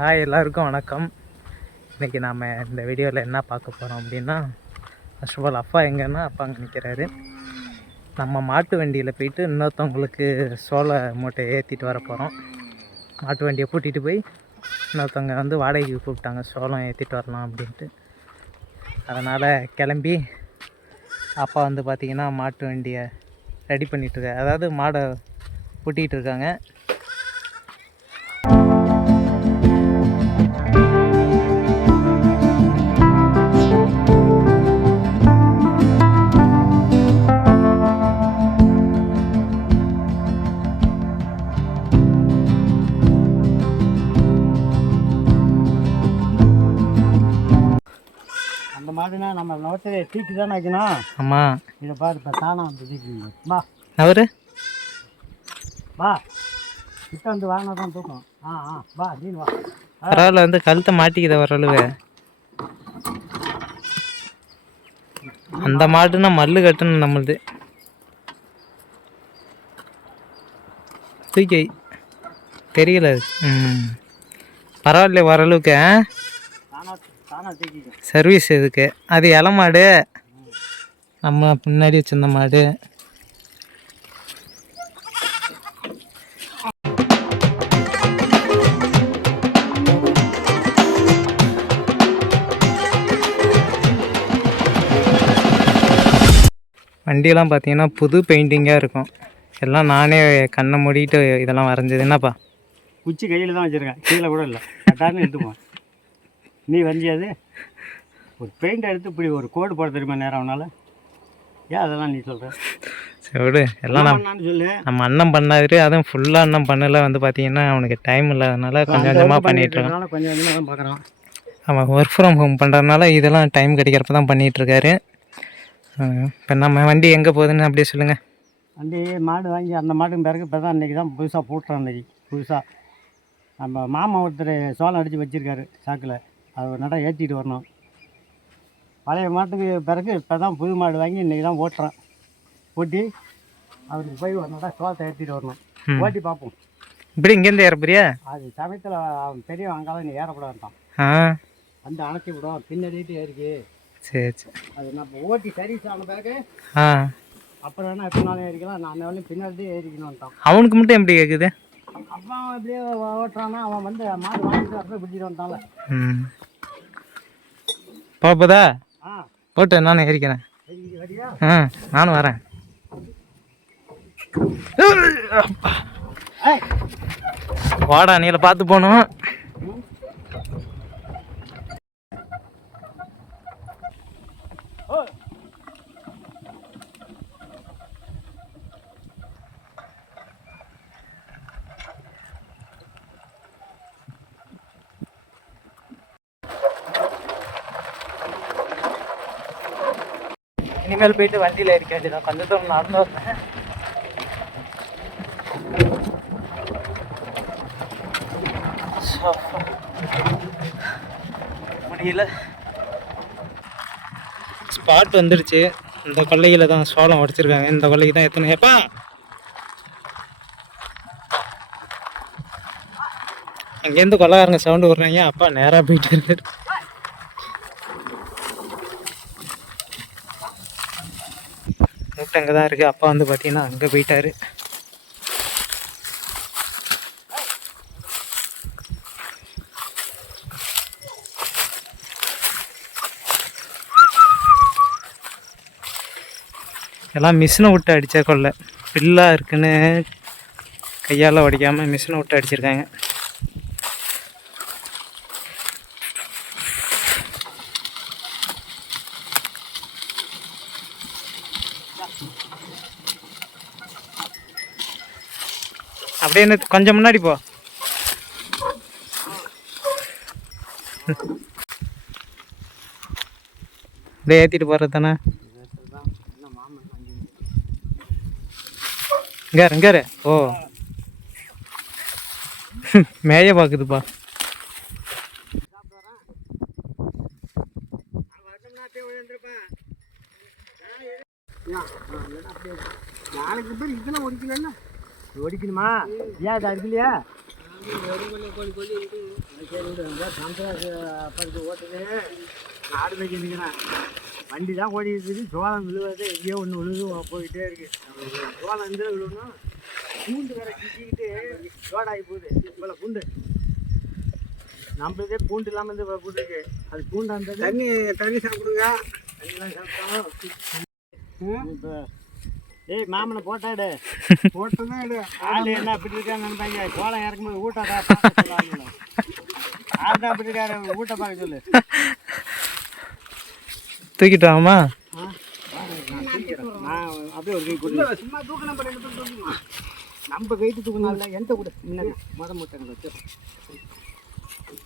Hi எல்லாருக்கும் வணக்கம். இன்றைக்கி நாம் இந்த வீடியோவில் என்ன பார்க்க போகிறோம் அப்படின்னா ஃபர்ஸ்ட் ஆஃப் ஆல் அப்பா எங்கன்னா அப்பா அங்கே நிற்கிறாரு நம்ம மாட்டு வண்டியில் போயிட்டு இன்னொருத்தவங்களுக்கு சோள மூட்டையை ஏற்றிட்டு வர போகிறோம் மாட்டு வண்டியை பூட்டிகிட்டு போய் இன்னொருத்தவங்க வந்து வாடகைக்கு கூப்பிட்டாங்க சோளம் ஏற்றிட்டு வரலாம் அப்படின்ட்டு. அதனால் கிளம்பி அப்பா வந்து பார்த்திங்கன்னா மாட்டு வண்டியை ரெடி பண்ணிகிட்ருக்காரு அதாவது மாடை பூட்டிகிட்டு இருக்காங்க. மாதிரினா நம்ம நோட்டை தீக்கு தானே வைக்கணும்? ஆமாம் இதை பாரு இப்போ தானம் வந்து தீக்கு வா. அவர்? வா. கிட்ட வந்து வாங்கினா தான் தூக்கம். ஆ ஆ வா நீ வா. பரவாயில்ல வந்து கழுத்தை மாட்டிக்கித ஓரளவு. அந்த மாடுனா மல்லு கட்டணும் நம்மளுது. தூக்கி. தெரியல ம். பரவாயில்ல ஓரளவுக்கு ஆ? தானா தானா தீக்கிக்கும் சர்வீஸ் இதுக்கு அது இலை மாடு. நம்ம முன்னாடி வச்சிருந்த மாடு. வண்டியெல்லாம் பார்த்தீங்கன்னா புது பெயிண்டிங்காக இருக்கும். எல்லாம் நானே கண்ணை மூடிட்டு இதெல்லாம் வரைஞ்சது. என்னப்பா? குச்சி கையில் தான் வச்சுருக்கேன். கீழே கூட இல்லை. கட்டாருன்னு எடுத்துப்போம். நீ வரைஞ்சியாது ஒரு பெயிண்ட் எடுத்து இப்படி ஒரு கோடு போட தெரியுமா நேரம் அவனால ஏன் அதெல்லாம் நீ சொல்கிற சரி விடு எல்லாம் நான் சொல்லு. நம்ம அண்ணன் பண்ணாரு அதுவும் ஃபுல்லாக அண்ணன் பண்ணல வந்து பார்த்தீங்கன்னா அவனுக்கு டைம் இல்லாதனால கொஞ்சம் கொஞ்சமாக பண்ணிட்டு இருக்கான் கொஞ்சம் கொஞ்சமாக தான் பார்க்குறான் அவன் ஒர்க் ஃப்ரம் ஹோம் பண்ணுறதுனால இதெல்லாம் டைம் கிடைக்கிறப்ப தான் பண்ணிட்டு இருக்காரு. இப்போ நம்ம வண்டி எங்கே போகுதுன்னு அப்படியே சொல்லுங்கள் வண்டி மாடு வாங்கி அந்த மாட்டுக்கு பிறகு இப்போ தான் இன்றைக்கி தான் புதுசாக போட்டுறோம் இன்றைக்கி புதுசாக நம்ம மாமா ஒருத்தர் சோளம் அடித்து வச்சுருக்காரு சாக்கில். அது ஒரு நடம் ஏற்றிட்டு வரணும். பழைய மாட்டுக்கு பிறகு இப்போ தான் புது மாடு வாங்கி இன்றைக்கி தான் ஓட்டுறோம். ஓட்டி அவருக்கு போய் ஒரு நடம் சோளத்தை ஏற்றிட்டு வரணும். ஓட்டி பார்ப்போம். இப்படி இங்கேருந்து ஏறப்பறியா அது சமயத்தில் அவன் பெரிய அங்கால நீ ஏறக்கூடாதுட்டான் ஆ. வந்து அணைச்சி விடும் பின்னாடிட்டு ஏறிக்கு. சரி சரி. அது நம்ம ஓட்டி சர்வீஸ் ஆன பிறகு ஆ. அப்புறம் வேணா எப்படினாலும் ஏறிக்கலாம். நான் வேலையும் பின்னாடி ஏறிக்கணும்ட்டான். அவனுக்கு மட்டும் எப்படி கேட்குது அவன் அப்படியே ஓட்டுறானா அவன் வந்து மாடு வாங்கிட்டு அப்படியே பிடிச்சிட்டு வந்தான்ல போப்பதா? போட்டு நானும் ஏறிக்கிறேன் ஆ நானும் வரேன். வாடா நீல பார்த்து போகணும். இனிமேல் போயிட்டு வண்டியில் இருக்க வேண்டியதான் கொஞ்ச தூரம் நடந்து வந்தேன் முடியல. ஸ்பாட் வந்துடுச்சு இந்த கொள்ளையில் தான் சோளம் உடைச்சிருக்காங்க. இந்த கொல்லைக்கு தான் எத்தனை எப்பா அங்கேருந்து கொள்ளக்காரங்க சவுண்டு விடுறாங்க. அப்பா நேராக போயிட்டு இருக்காரு? மூட்டை அங்கே தான் இருக்குது அப்பா வந்து பார்த்தீங்கன்னா அங்கே போயிட்டாரு. எல்லாம் மிஷினை விட்டு அடித்தா கொள்ள. பில்லாக இருக்குன்னு கையால் உடைக்காமல் மிஷினை விட்டு அடிச்சிருக்காங்க. அப்படியே என்ன கொஞ்சம் முன்னாடி போ. அப்படியே ஏற்றிட்டு போகிறது தானே? இங்கே இரு, ஓ. மேய பார்க்குதுப்பா நாளைக்கு பேர் இதெல்லாம் ஒடிக்கலன்னா ஒடிக்கணுமா? ஏன் அது படுத்து ஓட்டுது ஆடு நிற்கிறேன் வண்டி தான் ஓடிட்டு இருக்கு சோளம் விழுவாது எங்கேயோ ஒன்று விழுது போயிட்டே இருக்கு. சோளம் இந்த விழுவணும் பூண்டு வேற கிட்டிக்கிட்டு லோடாகி போகுது. இவ்வளோ பூண்டு நம்மளதே பூண்டு இல்லாமல் இந்த பூண்டு இருக்கு அது பூண்டு அந்த தண்ணி தண்ணி சாப்பிடுங்க. தண்ணிலாம் சாப்பிட்டோம் இப்போ ஏய் மாமனை போட்டாடு போட்டுதான் எடு. ஆள் என்ன அப்படி இருக்கான்னு நினைப்பாங்க. சோளம் இறக்கும்போது சொல்லாங்க ஆள் தான் அப்படி இருக்காரு. ஊட்ட பார்க்க சொல்லு. தூக்கிட்டு வாமா ஆ? நான் அப்படியே ஒரு கை கொடுங்க சும்மா. நம்ம வெயிட்டு தூக்கணும் எந்த கூட. முன்னாடி மொதல் மூட்டை வச்சு.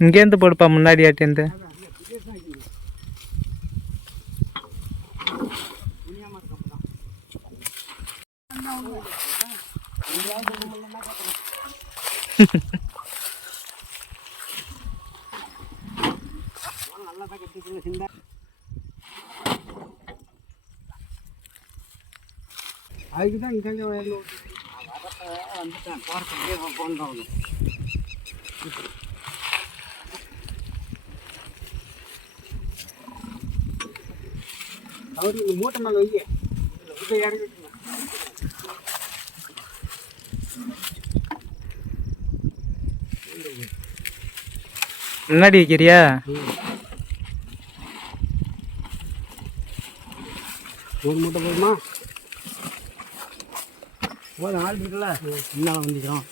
இங்கேருந்து போடுப்பா முன்னாடி ஆட்டிருந்து துணியாம இருக்கும் தான் அதுக்குதான் தான் இங்கே வந்துட்டேன் போகிறதுக்கே போனோம் அவர் இந்த மூட்டை மேலே வைக்க இறங்கிட்டு முன்னாடி வைக்கிறியா? ஒரு மூட்டை போதுமா? போதும் ஆள் இருக்குல்ல. இன்னும் வந்துக்கிறோம்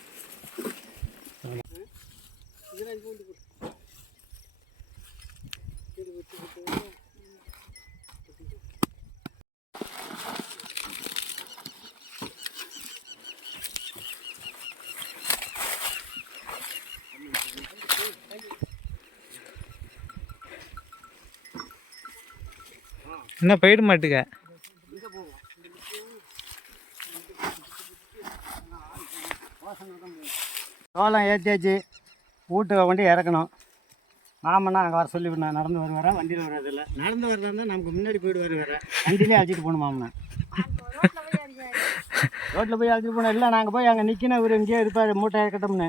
என்ன போயிட மாட்டுக்க. சோளம் ஏற்றியாச்சு வீட்டுக்கு கொண்டு இறக்கணும். மாமன்னா அங்கே வர சொல்லி நான் நடந்து வருவாரா வண்டியில் வர்றதில்ல நடந்து வர்றதா இருந்தால் நமக்கு முன்னாடி போயிடுவார் வேறு. வண்டியிலே அழைச்சிட்டு போகணும் மாமனை. ரோட்டில் போய் அழைச்சிட்டு போனோம் இல்லை நாங்கள் போய் அங்கே நிற்கணும் இவர் இங்கேயே இருப்பார் மூட்டை இறக்கட்டோம்னு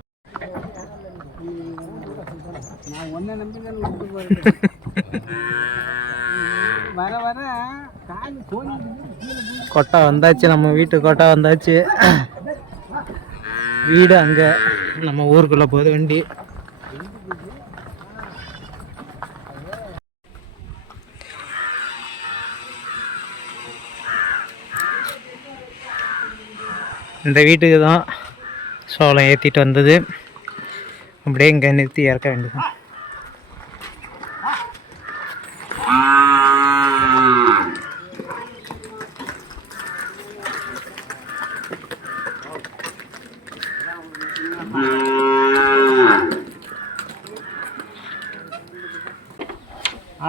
நான் ஒன்றை நம்பி தான் போகிறேன் வர வர கால் கொட்டா வந்தாச்சு நம்ம வீட்டு கொட்டா வந்தாச்சு. வீடு அங்கே நம்ம ஊருக்குள்ளே போகுது வண்டி. இந்த வீட்டுக்கு தான் சோளம் ஏற்றிட்டு வந்தது. அப்படியே இங்கே நிறுத்தி இறக்க வேண்டியது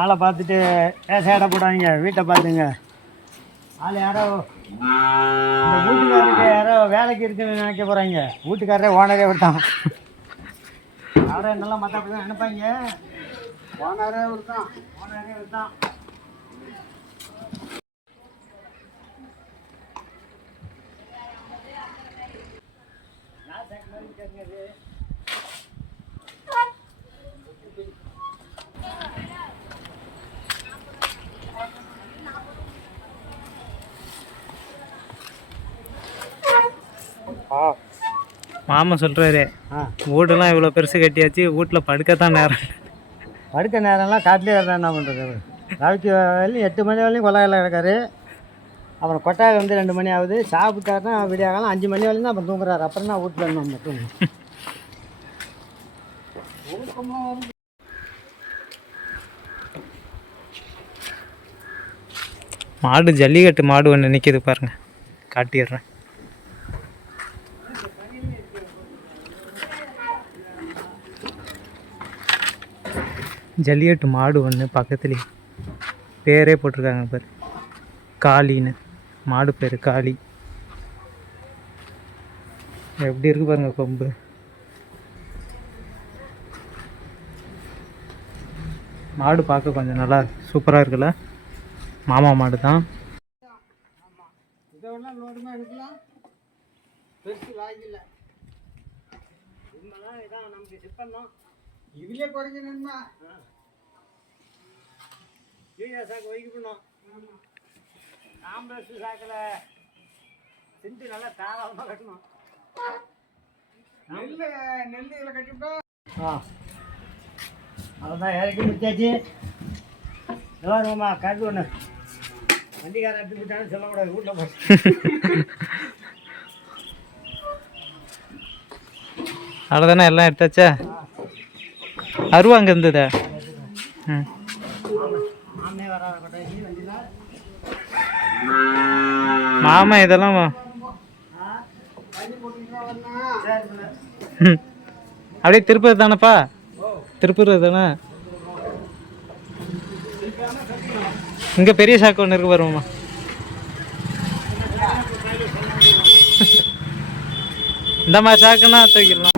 ஆளை பார்த்துட்டு ஏ சேடை போடாதீங்க வீட்டை பார்த்துங்க. ஆள் யாரோ இந்த வீட்டுக்காரருக்கு யாரோ வேலைக்கு இருக்குன்னு நினைக்க போகிறாங்க வீட்டுக்காரரே ஓனரே விட்டான். யாரோ என்னெல்லாம் மற்ற அப்படி தான் நினைப்பாங்க? போனாரே விருதான் போனாரேதான் விட்டான் மாமா சொல்கிறாரு ஆ. வீடெல்லாம் இவ்வளோ பெருசு கட்டியாச்சு வீட்டில் படுக்கத்தான் நேரம் படுக்க நேரம்லாம் காட்டிலே என்ன பண்ணுறது ராவிக்கு வரையும் எட்டு மணி வரையும் கொள்ளாயில் கிடக்காரு. அப்புறம் கொட்டாய் வந்து ரெண்டு மணி ஆகுது. சாப்பிட்டாருன்னா விடியாகலாம் அஞ்சு மணி வரையும் தான் அப்புறம் தூங்குறாரு. அப்புறம் தான் வீட்டில் இருந்தோம் தூங்கும் மாடு ஜல்லிக்கட்டு மாடு ஒன்று நிற்கிது பாருங்க. காட்டிடுறேன். ஜல்லிக்கட்டு மாடு ஒன்று பக்கத்துலேயே. பேரே போட்டிருக்காங்க பாரு. காளின்னு. மாடு பேர் காளி. எப்படி இருக்கு பாருங்க கொம்பு. மாடு பார்க்க கொஞ்சம் நல்லா சூப்பராக இருக்குல்ல? மாமா மாடு தான். இதை குறைஞ்ச நன்மை யூரியா சாக்கு வைக்கணும் காம்ப்ளெக்ஸ் சாக்கில் செஞ்சு நல்லா தாராளமாக கட்டணும். நெல் நெல் இதில் கட்டிவிட்டோம் ஆ. அவ்வளோதான் இறக்கி முடிச்சாச்சு எல்லாம் கருது ஒன்று வண்டிக்காரன் எடுத்து விட்டாலும் சொல்லக்கூடாது வீட்டில் போய். அவ்வளோதானே எல்லாம் எடுத்தாச்சா? அருவா அங்கே இருந்ததா? ம் மாமே வராத கொண்டாடி வண்டியில் மாமா இதெல்லாம் அப்படியே திருப்பூர் தானேப்பா? திருப்பூர் தானே? இங்கே பெரிய சாக்கு ஒன்று இருக்கு பாருங்கம்மா இந்த மாதிரி சாக்குன்னா தூக்கிடலாம்.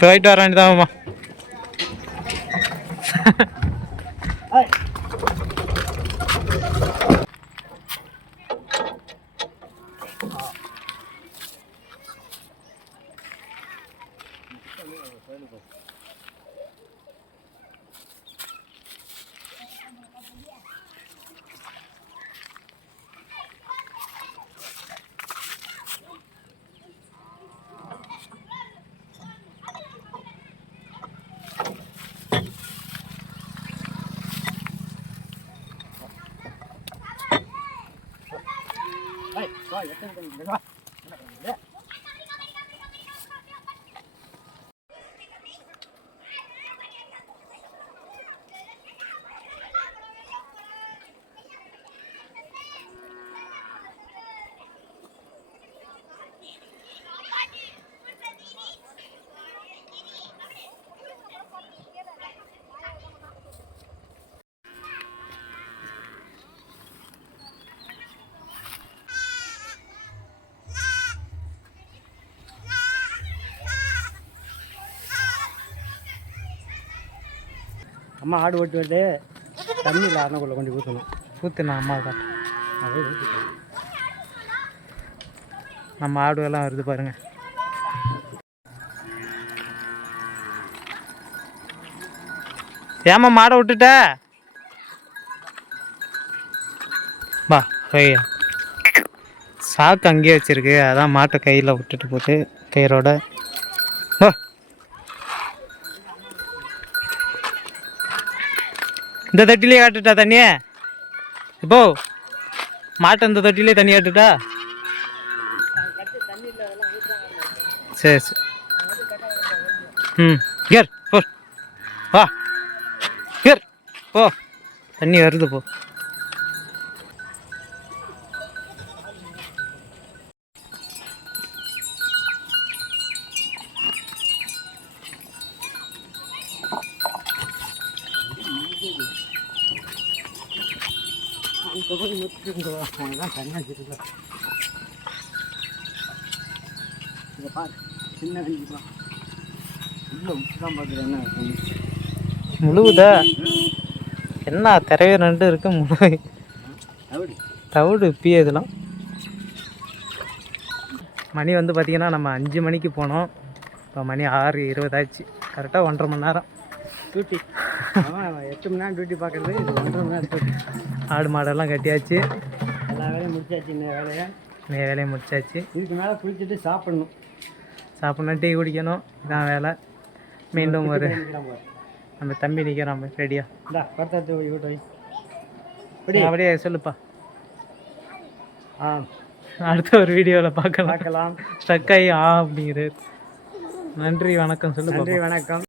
போயிட்டு வர வேண்டியதாம்மா ஏய், வா, எத்தனை கை இங்க வா. அம்மா ஆடு ஓட்டு வருது. தண்ணியில் அரணக்குள்ளே கொண்டு ஊற்றணும் ஊற்றுண்ணா அம்மா தான். அதே ஊற்றிட்டேன் நம்ம ஆடு எல்லாம் வருது பாருங்க. ஏம்மா மாடை விட்டுட்ட? வா போய்யா சாக்கு அங்கேயே வச்சிருக்கு. அதான் மாட்டை கையில் விட்டுட்டு போட்டு கயிறோட. இந்த தொட்டிலே காட்டுட்டா தண்ணியே? இப்போ மாட்டை இந்த தொட்டிலே தண்ணி காட்டுட்டா? சரி சரி. ம் கேர் போ. வா. கேர் போ. தண்ணி வருது போ. போய் முத்துட்டு வா. அவங்கதான் தனியாக வச்சுருக்கா இதை பாரு சின்ன வண்டிப்பா உள்ள விட்டு தான் பார்க்குறேன். முழுகுதா? என்ன திரைய ரெண்டு இருக்கு முழு அப்படி தவிடு பிய இதெல்லாம். மணி வந்து பார்த்திங்கன்னா நம்ம அஞ்சு மணிக்கு போனோம். இப்போ மணி ஆறு இருபதாச்சு கரெக்டாக ஒன்றரை மணி நேரம். அவன் எட்டு மணி நேரம் டியூட்டி பார்க்குறது இது ஒன்றரை மணி நேரம் ஆடு மாடெல்லாம் கட்டியாச்சு. எல்லா வேலையும் முடிச்சாச்சு இந்த வேலையை. நீ வேலையை முடிச்சாச்சு. இதுக்கு மேலே குளிச்சுட்டு சாப்பிடணும். சாப்பிட்ணும் டீ குடிக்கணும். இதான் வேலை. மீண்டும் ஒரு. நம்ம தம்பி நிற்கிறான் ரெடியா இந்தா படுத்து வீட்டு வை. அப்படியே சொல்லுப்பா. ஆ. அடுத்த ஒரு வீடியோவில் பார்க்கலாம். பார்க்கலாம். ஸ்ட்ரக் ஆகி ஆ அப்படிங்கிறது. நன்றி வணக்கம். சொல்லுப்பா. நன்றி வணக்கம்.